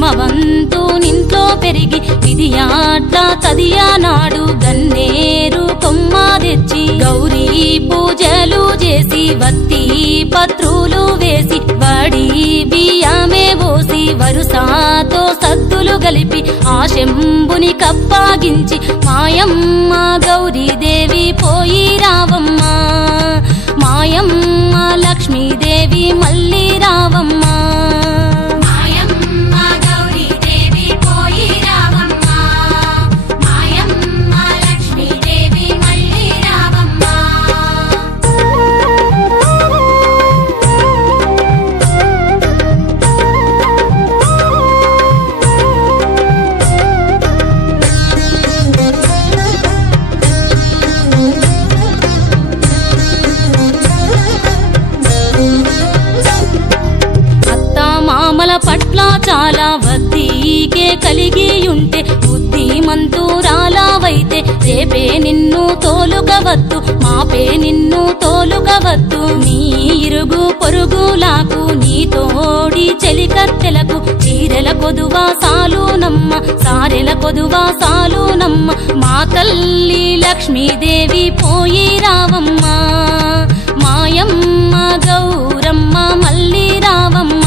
హిమవంతు నింట్లో పెరిగి విధియాట్లా తదియానాడు గన్నేరు కొమ్మ తెచ్చి గౌరీ పూజలు చేసి వత్తి పత్రులు వేసి వడి బియ్యమే పోసి వరుసాతో సద్దులు గలిపి ఆ శంభుని కప్పాగించి మాయమ్మ గౌరీదేవి పోయి రావమ్మ మాయమ్మ లక్ష్మీదేవి మళ్ళీ రావమ్మ పట్ల చాలా వద్దీకే కలిగియుంటే బుద్ధిమంతురాలవైతే రేపే నిన్ను తోలుగవద్దు మాపే నిన్ను తోలుగవద్దు నీ ఇరుగు పొరుగులాకు నీ తోడి చెలికత్తెలకు చీరెల కొదువా సాలునమ్మ సారెల కొదువా సాలునమ్మ మా తల్లి లక్ష్మీదేవి పోయి రావమ్మ మాయమ్మ గౌరమ్మ మళ్ళీ రావమ్మ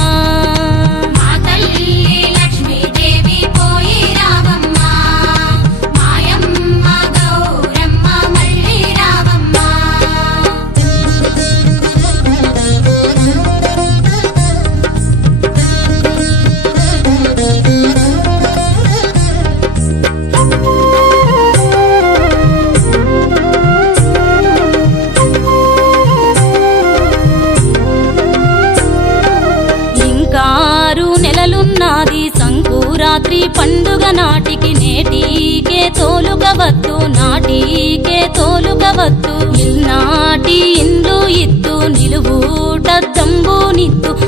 సంకురాత్రి పండుగ నాటికి నేటికే తోలుగవద్దు నాటికే తోలుగవద్దు ఇల్నాటి ఇండ్లు ఇద్దు నిలువుటద్దంబునిద్దు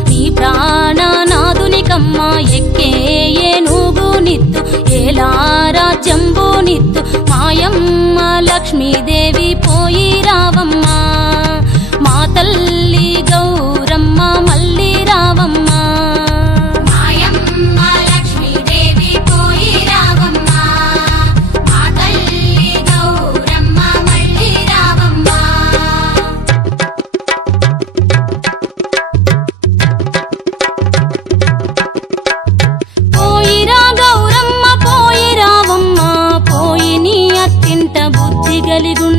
నీ ప్రాణనాథునికమ్మ ఎక్కే ఏనుగునిద్దు ఏలా రాజ్యంబునిద్దు మాయమ్మ లక్ష్మీదేవి పోయి రావమ్మ మా తల్లి గౌరమ్మ మళ్ళీ రావమ్మ కలిగు